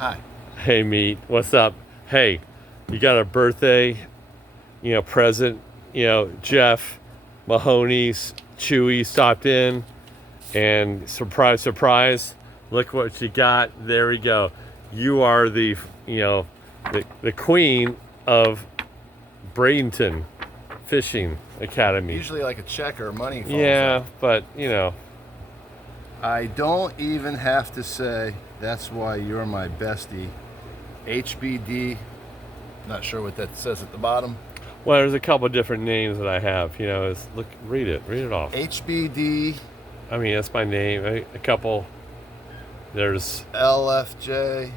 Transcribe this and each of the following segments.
Hi. Hey, Meat. What's up? Hey, you got a birthday, present. Jeff Mahoney's Chewy stopped in, and surprise, surprise, look what you got. There we go. You are the queen of Bradenton Fishing Academy. Usually like a check or money falls Yeah, out. but I don't even have to say that's why you're my bestie. HBD. Not sure what that says at the bottom. well, there's a couple different names that I have. Read it off. HBD. I mean, that's my name. A couple. There's LFJ.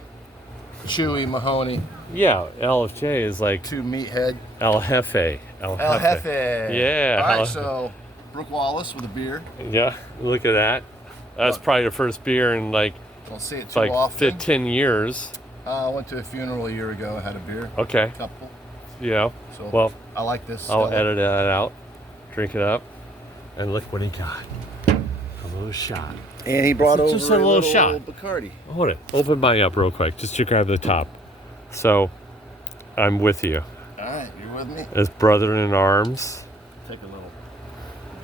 Chewy Mahoney. yeah. LFJ is like Two meathead. El Jefe. El Jefe. Yeah. All right, so Brook Wallace with a beer. Yeah. Look at that. That's probably the first beer in like Don't see it too often. 15 years. I went to a funeral a year ago. I had a beer. Okay. Couple. Yeah. So Well, I like this. I'll Stella. edit that out. Drink it up, and look what he got. A little shot. And he brought over Just a little shot. Bacardi. Hold it. Open mine up real quick, just to grab the top. So, I'm with you. All right, you're with me. As brother in arms. Take a little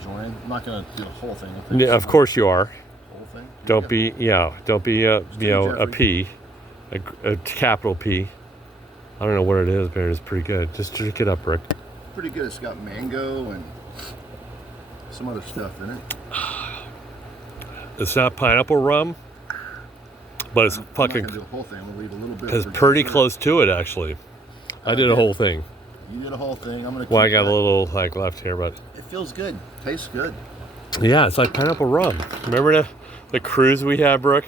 joint. I'm not gonna do the whole thing. I'll take Yeah, of course you are. the whole thing. Don't be a Jeffrey. P, a capital P. I don't know what it is, but it's pretty good. Just drink it up, Rick. Pretty good. It's got mango and some other stuff in it. It's not pineapple rum, but it's I'm not fucking. gonna do the whole thing. I'm gonna leave a little bit. It's for pretty dessert. close to it, actually. I did a whole thing. You did a whole thing. I'm gonna. Well, I keep got a that. little like left here, but It feels good. Tastes good. yeah, it's like pineapple rum. Remember the cruise we had, Brooke?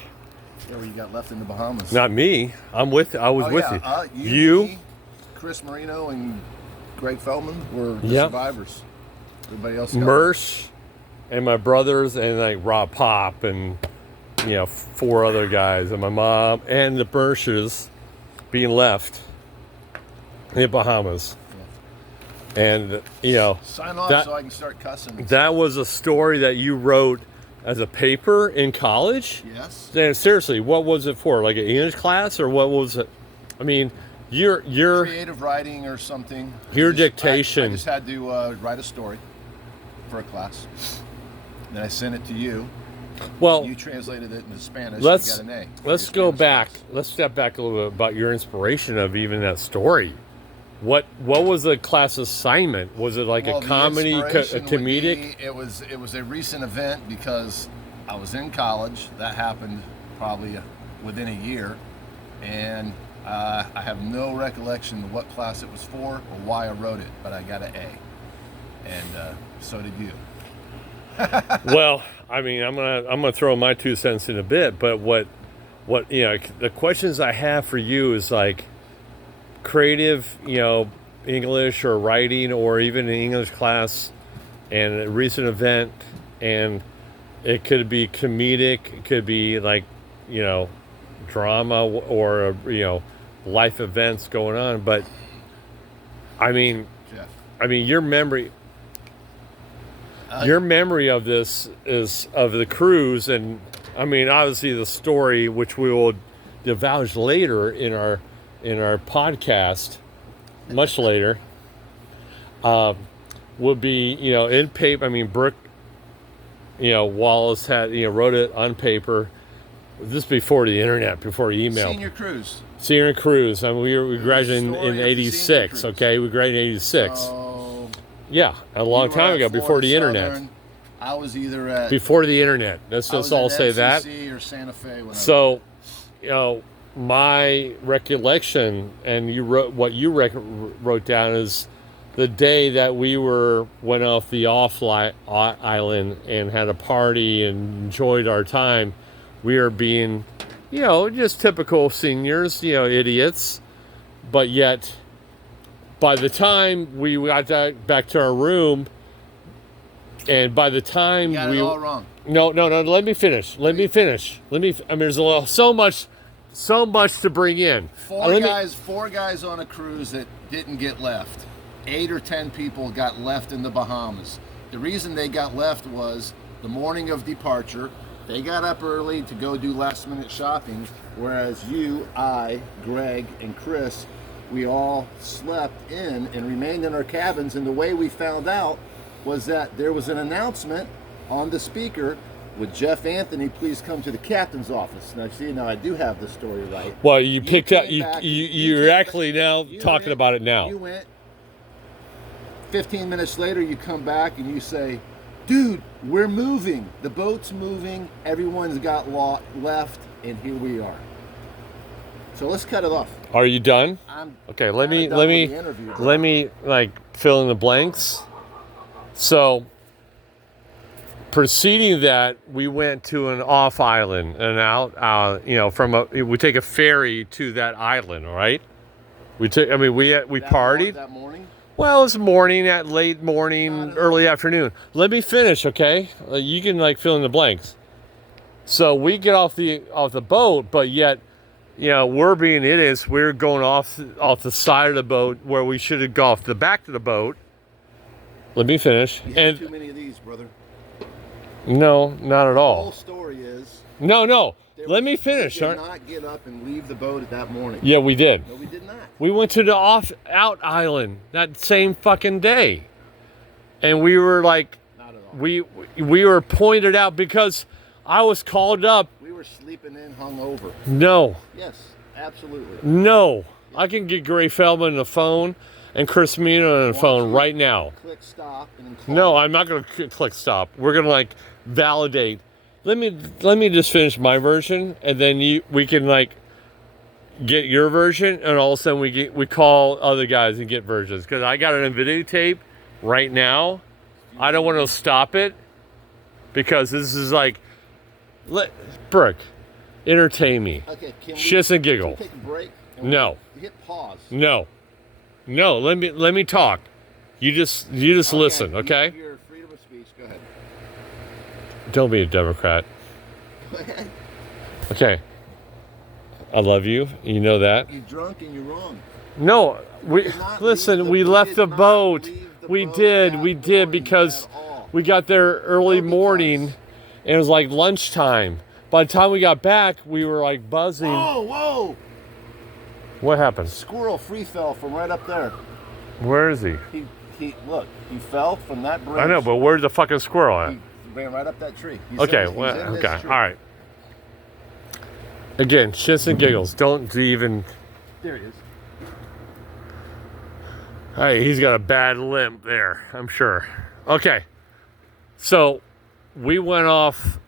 Yeah, what you got left in the Bahamas? Not me. I was with yeah. you. You, me, Chris Marino, and Greg Feldman were the Yep. survivors. Everybody else. got Mersh and my brothers and like Rob Pop and 4 other guys and my mom and the Mershes being left in the Bahamas. And Sign off that- so I can start cussing. that was a story that you wrote as a paper in college? Yes. And seriously, what was it for? Like an English class or what was it? I mean, your Creative writing or something. Your I dictation. just had to write a story for a class. Then I sent it to you. well, You translated it into Spanish. let's and you got an A. let's Your go Spanish back. class. Let's step back a little bit about your inspiration of even that story. What was the class assignment? Was it like Well, a the comedy, a inspiration would comedic? be- It was a recent event because I was in college. That happened probably within a year, and I have no recollection of what class it was for or why I wrote it, but I got an A, and so did you. Well, I mean, I'm gonna throw my 2 cents in a bit, but what the questions I have for you is like creative, English or writing or even an English class and a recent event, and it could be comedic, it could be like drama or life events going on, but I mean Jeff. your memory of this is of the cruise, and I mean obviously the story which we will divulge later in our podcast much later would be in paper. I mean Brook Wallace had wrote it on paper. This before the internet, before email. Senior cruise. I mean, we graduated in Story of the '86. senior cruise. Okay, we graduated in '86. So Yeah, a long you were time at ago, before Florida the internet. Southern. I was either at Before the internet. Let's I was just all at say that. FCC or Santa Fe when So, my recollection, and you wrote what you wrote down is the day that we went off the island and had a party and enjoyed our time. We were being, just typical seniors, idiots, but yet by the time we got back to our room, and by the time you got it all wrong. No, let me finish. I mean, there's so much to bring in. Four guys on a cruise that didn't get left. 8 or 10 people got left in the Bahamas. The reason they got left was the morning of departure. They got up early to go do last minute shopping, whereas you, I, Greg, and Chris, we all slept in and remained in our cabins. And the way we found out was that there was an announcement on the speaker, "Would Jeff Anthony please come to the captain's office?" Now, see, now I do have the story right. Well, you picked up. came back- You're came actually back- now you talking went- about it now. You went 15 minutes later, you come back and you say, "Dude, we're moving. The boat's moving. Everyone's got left, and here we are." So let's cut it off. Are you done? I'm Okay. kinda done with the interview, bro. Let me like fill in the blanks. So, preceding that, we went to an off island and out. We take a ferry to that island. All right. We partied. That morning. Well, it's morning, at late morning, early afternoon. Let me finish, okay? You can like fill in the blanks. So we get off the boat, but yet, we're being idiots. We're going off the side of the boat where we should have gone off the back of the boat. Let me finish. You had too many of these, brother. No, not at The all. whole story is. No. Let me finish. We did not get up and leave the boat that morning. Yeah, we did. No, we did not. We went to the out island that same fucking day, and we were like, Not at all. we were pointed out because I was called up. We were sleeping in, hungover. No, Yes, absolutely. no, I can get Gray Feldman on the phone and Chris Mina on the phone right now. Click stop and then call. No, I'm not gonna click stop. We're gonna like validate. Let me just finish my version, and then we can like get your version, and all of a sudden we call other guys and get versions, because I got it on videotape right now. I don't want to stop it because this is like, Brook, entertain me. Okay, can we Shits and can we giggle. take a break? No. Hit pause. No. Let me talk. You just listen, okay? Your freedom of speech. Go ahead. Don't be a Democrat. Go ahead. Okay. I love you. You know that. You're drunk and you're wrong. No, we did not listen. leave the- We we left did the not boat. leave the We boat did. that We did morning because at all. we got there early No, because- morning, and it was like lunchtime. By the time we got back, we were like buzzing. Whoa! What happened? Squirrel free fell from right up there. Where is he? He look. He fell from that branch. I know, but where's the fucking squirrel at? He ran right up that tree. He's Okay, in well, this okay, tree. all right. Again, shits and giggles. Don't even. There he is. Hey, he's got a bad limp there, I'm sure. Okay, so we went off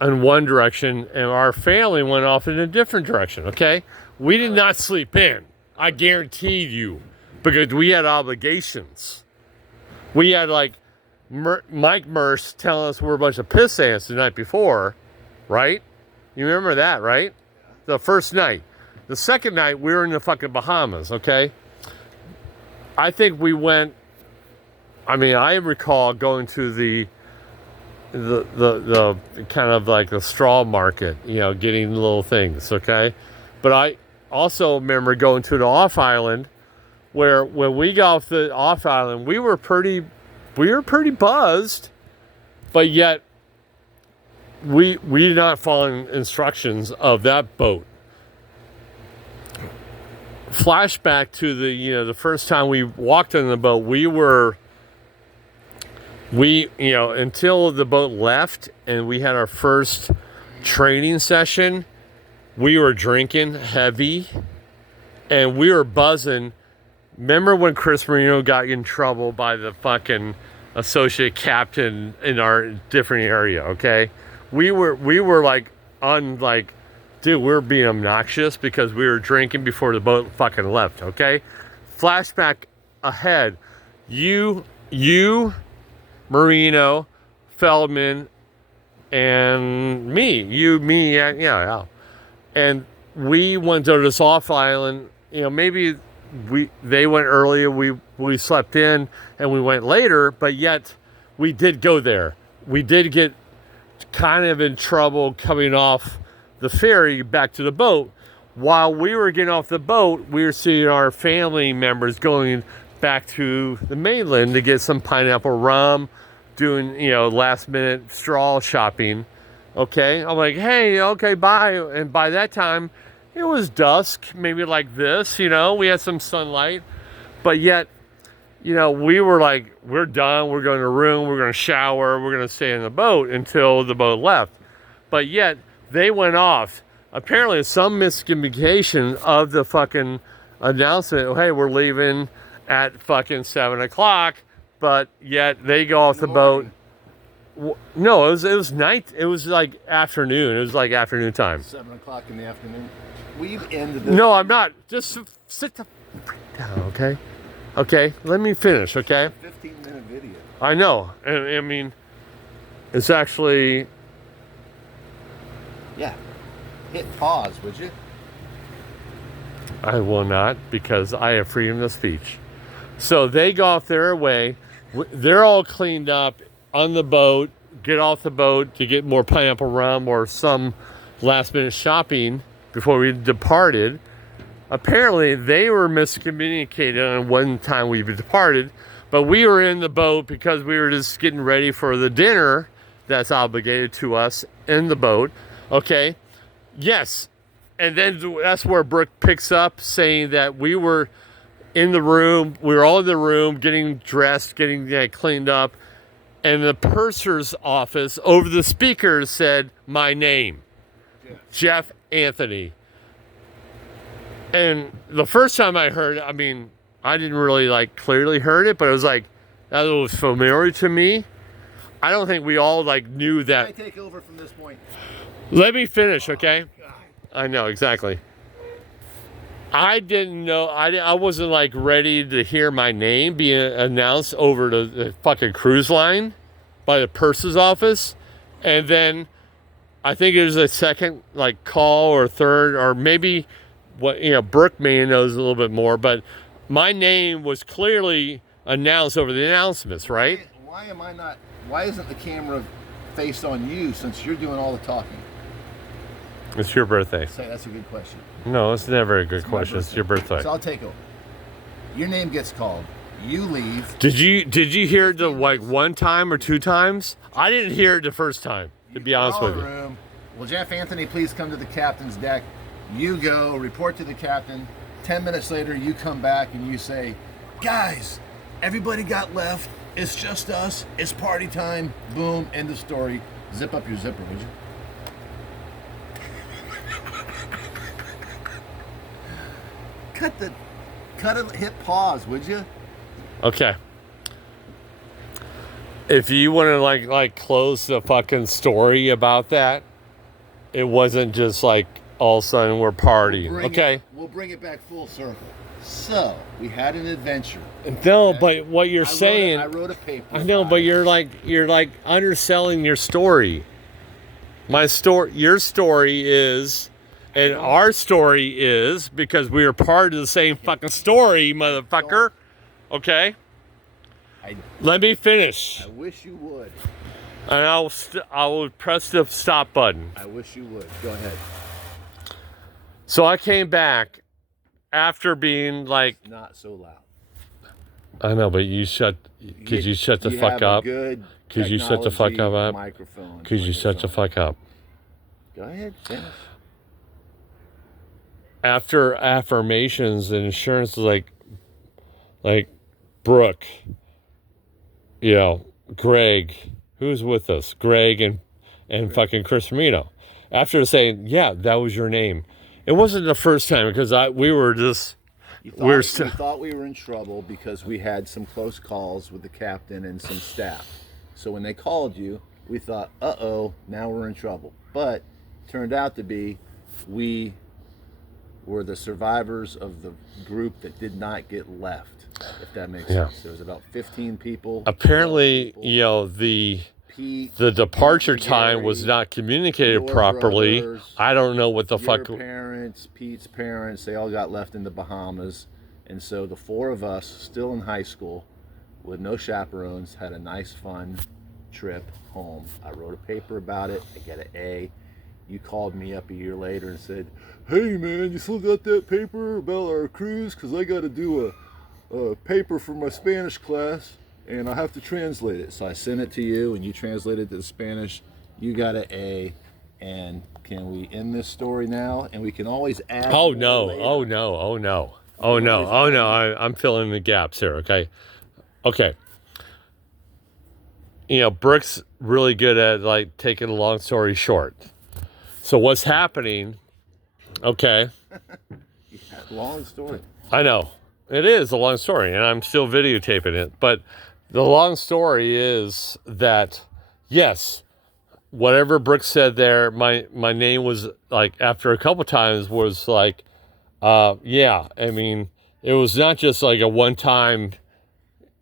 in one direction, and our family went off in a different direction. Okay, we did not sleep in. I guarantee you, because we had obligations. We had like Mike Merce telling us we're a bunch of piss ants the night before, right? You remember that, right? The first night. The second night, we were in the fucking Bahamas, okay? I think we went, I recall going to the kind of like the straw market, getting little things, okay? But I also remember going to the off island, where when we got off the off island, we were pretty buzzed, but yet we did not follow instructions of that boat. Flashback to the first time we walked on the boat, until the boat left and we had our first training session, we were drinking heavy and we were buzzing. Remember when Chris Marino got in trouble by the fucking associate captain in our different area, okay? We were like dude, we were being obnoxious because we were drinking before the boat fucking left, okay? Flashback ahead. You, Marino, Feldman, and me. Yeah. And we went to this off island. Maybe they went earlier. We slept in and we went later, but yet we did go there. We did get kind of in trouble coming off the ferry back to the boat. While we were getting off the boat, we were seeing our family members going back to the mainland to get some pineapple rum, doing last minute straw shopping. Okay, I'm like, hey, okay, bye. And by that time, it was dusk, maybe like this, you know, we had some sunlight, but yet, you know, we were like, we're done, we're going to the room, we're going to shower, we're going to stay in the boat until the boat left. But yet, they went off. Apparently, some miscommunication of the fucking announcement, hey, we're leaving at fucking 7 o'clock, but yet they go off the boat. No, it was night. It was like afternoon. It was like afternoon time. 7 o'clock in the afternoon. We've ended this. No, I'm not. Just sit the freak down, okay? Okay, let me finish, okay? 15-minute video. I know. And I mean, it's actually... Yeah. Hit pause, would you? I will not, because I have freedom of speech. So they go off their way. They're all cleaned up on the boat, get off the boat to get more pineapple rum or some last minute shopping before we departed. Apparently, they were miscommunicated on one time we departed, but we were in the boat because we were just getting ready for the dinner that's obligated to us in the boat. Okay? Yes. And then that's where Brook picks up saying that we were in the room, we were all in the room getting dressed, getting cleaned up, and the purser's office over the speakers said my name, Jeff Anthony. And the first time I heard it, I mean, I didn't really like clearly heard it, but it was like, that was familiar to me. I don't think we all like knew that. Can I take over from this point? Let me finish, okay? I know, exactly. I didn't know, I wasn't like ready to hear my name being announced over the fucking cruise line by the purser's office. And then I think it was a second like call or third, or maybe what, you know, Brook may knows a little bit more, but my name was clearly announced over the announcements, right? Why isn't the camera faced on you since you're doing all the talking? It's your birthday. Say that's a good question. No, it's never a good question. It's your birthday. So I'll take over. Your name gets called. You leave. Did you hear it the like one time or two times? I didn't hear it the first time, to be honest with you. Room. Will Jeff Anthony please come to the captain's deck? You go, report to the captain. 10 minutes later, you come back and you say, guys, everybody got left. It's just us. It's party time. Boom, end of story. Zip up your zipper, would you? Hit pause, would you? Okay. If you want to like close the fucking story about that, it wasn't just like all of a sudden we're partying. Okay. We'll bring it back full circle. So we had an adventure. No, but what you're saying, I wrote a paper. I know, but you're like underselling your story. Your story is, and our story is, because we are part of the same fucking story, motherfucker. Okay. Let me finish. I wish you would. And I will press the stop button. I wish you would. Go ahead. So I came back after being like, not so loud. I know, but you shut. Could you shut the fuck up? Could you shut the fuck up? Microphone. Could you shut the fuck up? Go ahead. Finish. After affirmations and insurance, like Brook, you know, Greg, who's with us? Greg and fucking Chris Marino. After saying, yeah, that was your name. It wasn't the first time because we were just. We thought we were in trouble because we had some close calls with the captain and some staff. So when they called you, we thought, uh-oh, now we're in trouble. But turned out to be we were the survivors of the group that did not get left, if that makes sense. There was about 15 people. Apparently, you know, the departure time was not communicated properly. Brothers, I don't know what the fuck. Your parents, Pete's parents, they all got left in the Bahamas. And so the four of us, still in high school, with no chaperones, had a nice, fun trip home. I wrote a paper about it. I got an A. You called me up a year later and said, hey, man, you still got that paper about our cruise? Because I got to do a paper for my Spanish class, and I have to translate it. So I sent it to you, and you translated it to the Spanish. You got an A. And can we end this story now? And we can always add. Oh more no! later. Oh no! Oh no! Oh no! Oh no! I'm filling in the gaps here. Okay. Okay. You know, Brook's really good at like taking a long story short. So what's happening? Okay. Yeah, long story. I know. It is a long story, and I'm still videotaping it. But the long story is that, yes, whatever Brook said there, my name was like, after a couple times, was like, yeah. I mean, it was not just like a one-time,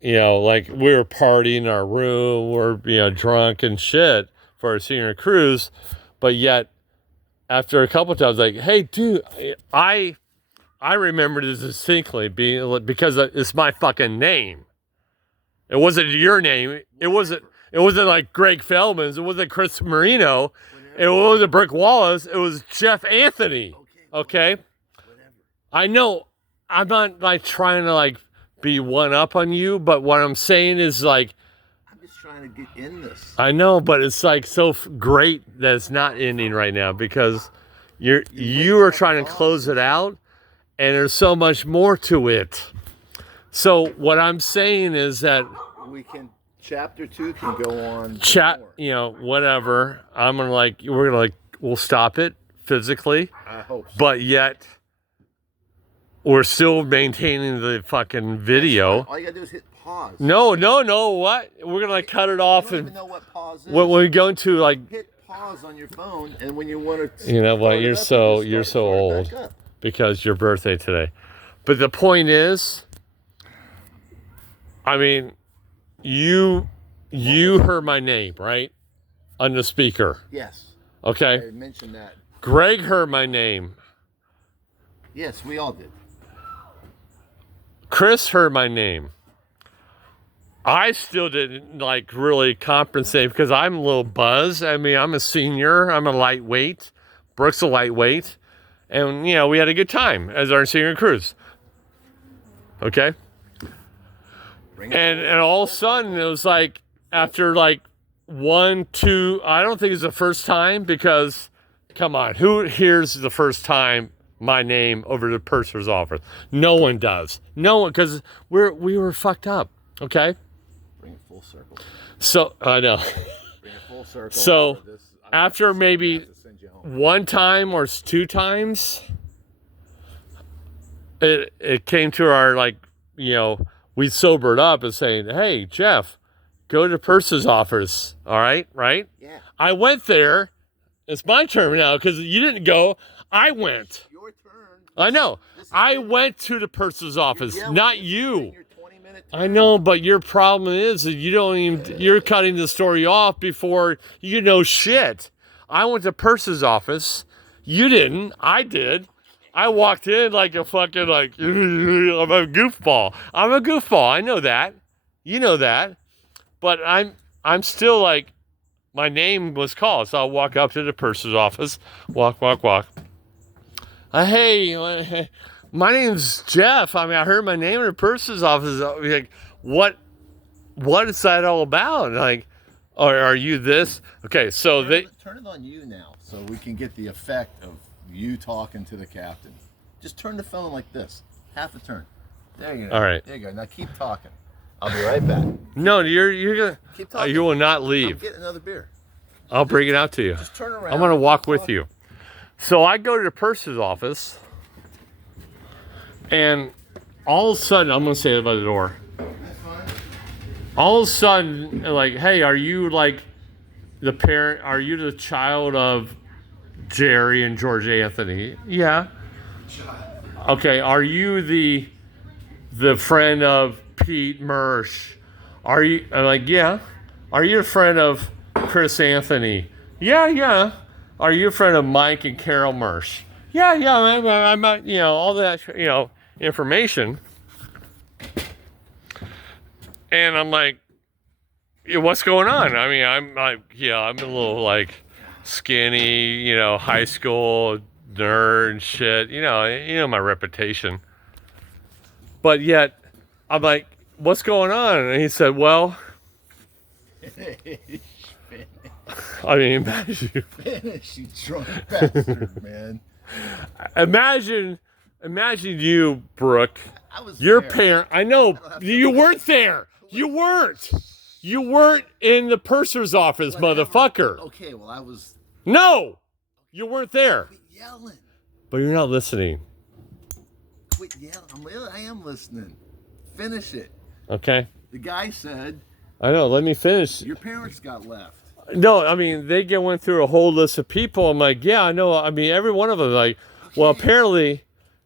you know, like we were partying in our room, we're, you know, drunk and shit for our senior cruise. But yet, after a couple times, like, hey, dude, I remember this distinctly because it's my fucking name. It wasn't your name. It wasn't like Greg Feldman's. It wasn't Chris Marino. It wasn't Brook Wallace. It was Jeff Anthony. Okay? I know I'm not like trying to like be one up on you, but what I'm saying is like, I'm just trying to get in this. I know, but it's like so great that it's not ending right now because you are trying to close it out. And there's so much more to it. So what I'm saying is that chapter 2 can go on. You know, whatever. We'll stop it physically. I hope so. But yet, we're still maintaining the fucking video. All you gotta do is hit pause. No, what? We're gonna like cut it off. I don't even know what pause is. When we're going to like. Hit pause on your phone, and when you want to. You know what? You're so old. Because your birthday today. But the point is, I mean, you heard my name, right? On the speaker. Yes. Okay. I mentioned that. Greg heard my name. Yes, we all did. Chris heard my name. I still didn't like really compensate because I'm a little buzzed. I mean, I'm a senior. I'm a lightweight. Brook's a lightweight. And, you know, we had a good time as our senior cruise. Okay? And all of a sudden, it was like, after like 1, 2, I don't think it's the first time because, come on, who hears the first time my name over the purser's office? No one does. No one, because we were fucked up. Okay? Bring it full circle. So, I know. Bring it full circle. So, after maybe 1 time or 2 times, it came to our, like, you know, we sobered up and saying, hey, Jeff, go to Purse's office. All right? Right? Yeah. I went there. It's my turn now because you didn't go. I went. Your turn. I know. I went to the Purse's office, not you. Your 20-minute I know, but your problem is that you don't even, you're cutting the story off before you know shit. I went to Purse's office. You didn't. I did. I walked in like a fucking, like, I'm a goofball. I'm a goofball. I know that. You know that. But I'm still like, my name was called. So I'll walk up to the Purse's office. Walk. Hey, my name's Jeff. I mean, I heard my name in the Purse's office. Like, what is that all about? Like, are you this? Okay, so turn it on you now, so we can get the effect of you talking to the captain. Just turn the phone like this, half a turn. There you go. All right. There you go. Now keep talking. I'll be right back. No, you're gonna. Keep talking. You will not I'm leave. getting another beer. I'll bring it out to you. Just turn around. I'm gonna walk with you. So I go to the Purse's office, and all of a sudden, I'm gonna say it by the door. All of a sudden, like, hey, are you like the parent? Are you the child of Jerry and George Anthony? Yeah. Okay. Are you the friend of Pete Mersch? Are you? I'm like, yeah. Are you a friend of Chris Anthony? Yeah. Are you a friend of Mike and Carol Mersch? Yeah. I'm you know, all that, you know, information. And I'm like, yeah, what's going on? I mean, I'm like, yeah, I'm a little like skinny, you know, high school nerd shit. You know my reputation. But yet, I'm like, what's going on? And he said, well, I mean, imagine, Finish, you drunk bastard, man. imagine you, Brooke. I was Your there. parent. I know don't have to you listen. weren't there. You weren't. You weren't in the purser's office, motherfucker. Okay, well, I was No, you weren't there. yelling. But you're not listening. Quit yelling. I am listening. Finish it. Okay. The guy said, I know. Let me finish. your parents got left. No, I mean they went through a whole list of people. I'm like, yeah, I know. I mean, every one of them. Like, well, apparently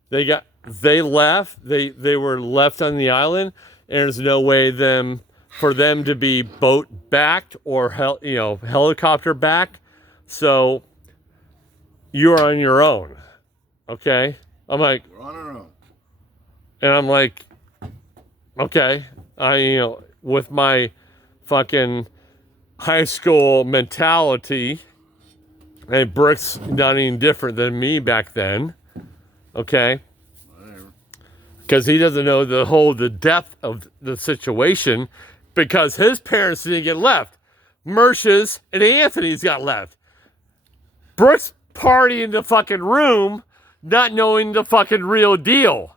they left. They were left on the island, and there's no way for them to be boat backed or helicopter back. So you're on your own. Okay. I'm like, We're on our own. and I'm like, okay. With my fucking high school mentality, and Brook's not any different than me back then, okay? Whatever. Because he doesn't know the depth of the situation, because his parents didn't get left. Mersh's and Anthony's got left. Brook's partying in the fucking room, not knowing the fucking real deal.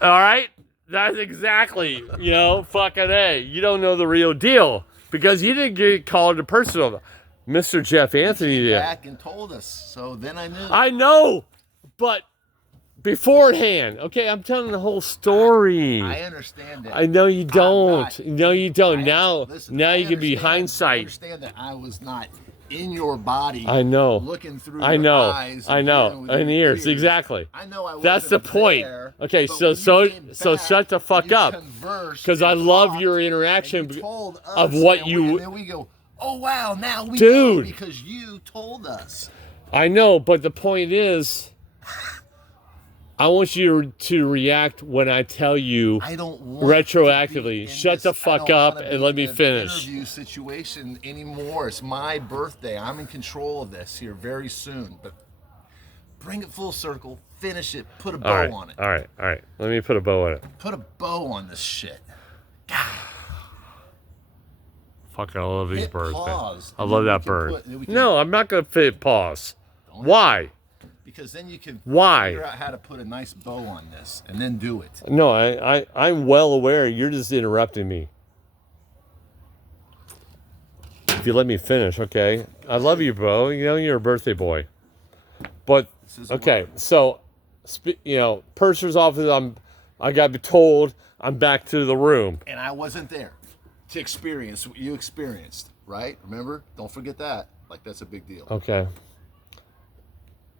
All right? That's exactly, fucking A. You don't know the real deal. Because you didn't get called to personal. Mr. Jeff Anthony did. Back and told us, so then I knew. I know, but beforehand, okay, I'm telling the whole story. I understand that. I know you don't. not- No, you don't. Listen, Now I you can be understand- I hindsight. understand that I was not in your body. I know. Looking through I your know. eyes. I and know. hearing with And your ears, ears. exactly. I know I That's the wasn't point. there, Okay, but so when so you came so back, shut the fuck you up. conversed Because I and love talked, your and interaction you told us, of what and you. and then we go, oh wow, now we Dude. know because you told us. I know, but the point is, I want you to react when I tell you. I don't want Retroactively. to be in Shut this- the I fuck don't up wanna and be let me in an finish. Interview situation anymore. It's my birthday. I'm in control of this here very soon. But bring it full circle. Finish it. Put a bow on it. All right. Let me put a bow on it. Put a bow on this shit. Fucking, I love these Hit birds, pause, man. I and love then we that can bird. put- then we can- No, I'm not gonna fit pause. Why? Because then you can Why? figure out how to put a nice bow on this and then do it. No, I'm well aware. You're just interrupting me. If you let me finish, okay? I love you, bro. You're a birthday boy. But This is a okay, word. so purser's office. I got to be told I'm back to the room. And I wasn't there to experience what you experienced, right? Remember? Don't forget that. Like, that's a big deal. Okay.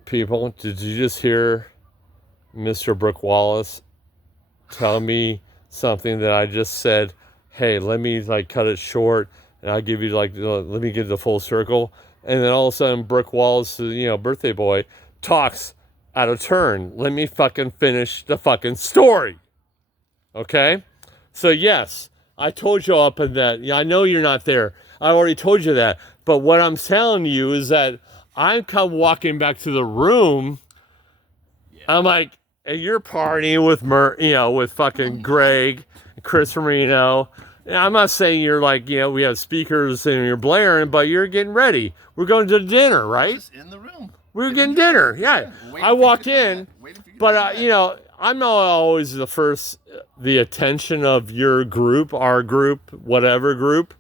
People, did you just hear Mr. Brook Wallace tell me something that I just said? Hey, let me cut it short, and I'll give you let me give the full circle. And then all of a sudden, Brook Wallace, birthday boy, talks out of turn. Let me fucking finish the fucking story. Okay? So yes, I told you up in that. Yeah, I know you're not there. I already told you that. But what I'm telling you is that I'm walking back to the room. Yeah. I'm like, and you're partying with with fucking Greg, Chris Marino. And I'm not saying you're we have speakers and you're blaring, but you're getting ready. We're going to dinner, right? Just in the room. We're getting dinner. Yeah. I walk in, but I'm not always the attention of your group, our group, whatever group.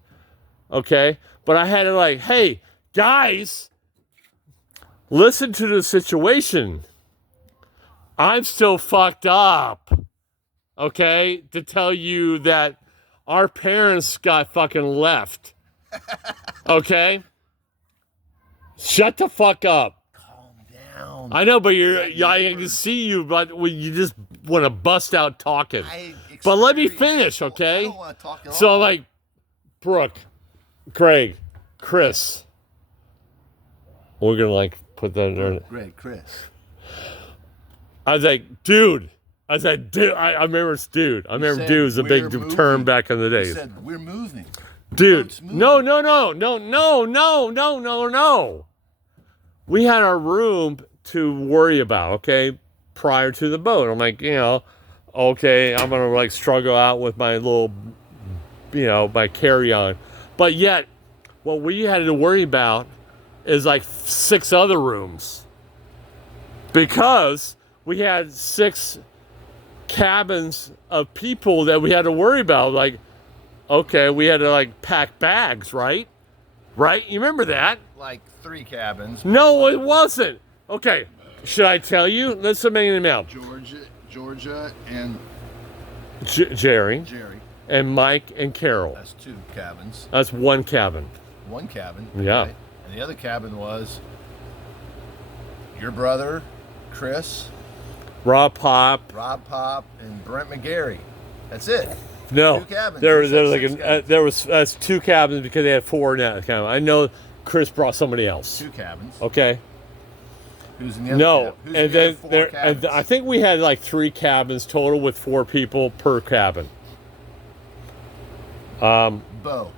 Okay. But I had to hey, guys, listen to the situation. I'm still fucked up. Okay. To tell you that our parents got fucking left. Okay. Shut the fuck up. Down. I know, but I can see you, but you just want to bust out talking. But let me finish, okay? I don't want to talk at all. So I'm like, Brooke, Craig, Chris. We're going to put that in there. Greg, Chris. I was like, dude. I said, dude. I remember it's dude. I remember dude was a big term back in the You days. said, we're moving. Dude, Boat's moving. no. We had our room to worry about, okay, prior to the boat. I'm like, okay, I'm going to struggle out with my little, my carry-on. But yet, what we had to worry about is like 6 other rooms, because we had 6 cabins of people that we had to worry about. Like, okay, we had to like pack bags, right? Right? You remember that? Like 3 cabins. No, it wasn't. Okay, should I tell you? Let's name them out. Georgia and Jerry Jerry. and Mike and Carol. That's 2 cabins. That's 1 cabin. 1 cabin. Yeah. Okay. And the other cabin was your brother, Chris, Rob Pop. and Brent McGarry. That's it. No, 2 cabins. there You said was like 6 cabins. there was that's 2 cabins because they had 4 in that cabin. I know Chris brought somebody else. 2 cabins. Okay. Who's in the other No, cabin? Who's and in the other then 4 there, cabins? and I think we had like 3 cabins total with 4 people per cabin. Bow.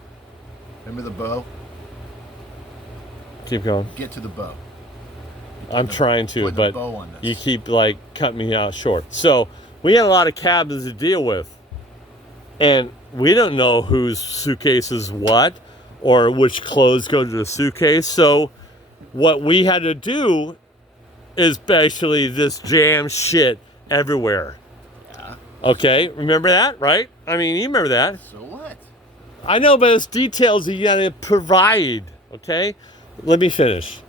Remember the bow? Keep going. Get to the bow. I'm trying to, put the but bow on this. you keep like cutting me out short. So we had a lot of cabins to deal with, and we don't know whose suitcase is what, or which clothes go to the suitcase. So what we had to do is basically just jam shit everywhere. Yeah. Okay, remember that, right? I mean, you remember that. So what? I know, but it's details that you gotta provide. Okay, let me finish.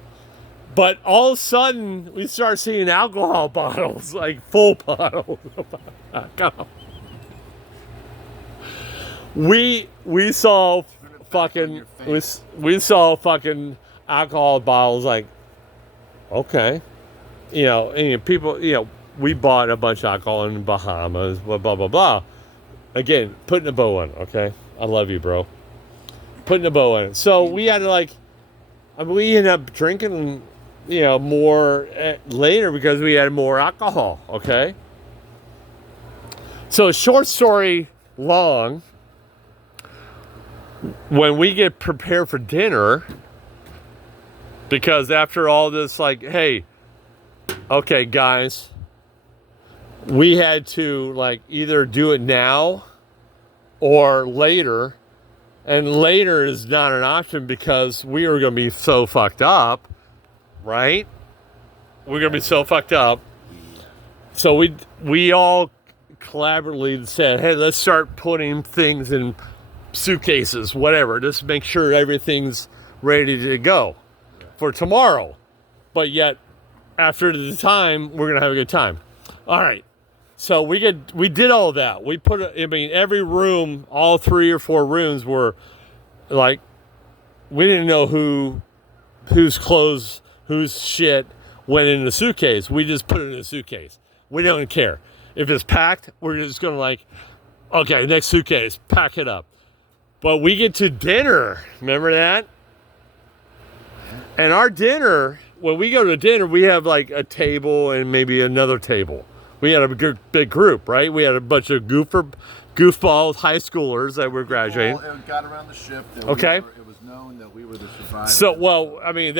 But all of a sudden, we start seeing alcohol bottles, like full bottles of alcohol. We saw fucking we saw fucking alcohol bottles, like, okay, and people, we bought a bunch of alcohol in the Bahamas, blah blah blah blah. Again, putting a bow on it, okay? I love you, bro. Putting a bow on it. So we had to we ended up drinking, more later because we had more alcohol, okay? So short story long, when we get prepared for dinner, because after all this, like, hey, okay, guys, we had to either do it now or later, and later is not an option because we were going to be so fucked up, right? We're going to be so fucked up. So we all collaboratively said, hey, let's start putting things in suitcases, whatever, just make sure everything's ready to go for tomorrow. But yet, after the time, we're going to have a good time. All right. So we did all that. We put, every room, all 3 or 4 rooms were like, we didn't know whose clothes, whose shit went in the suitcase. We just put it in a suitcase. We don't care. If it's packed, we're just going to okay, next suitcase, pack it up. But we get to dinner. Remember that? And our dinner, when we go to dinner, we have a table and maybe another table. We had a big group, right? We had a bunch of goofballs, high schoolers that were graduating. It got around the ship. That okay. It was known that we were the survivors. So, that's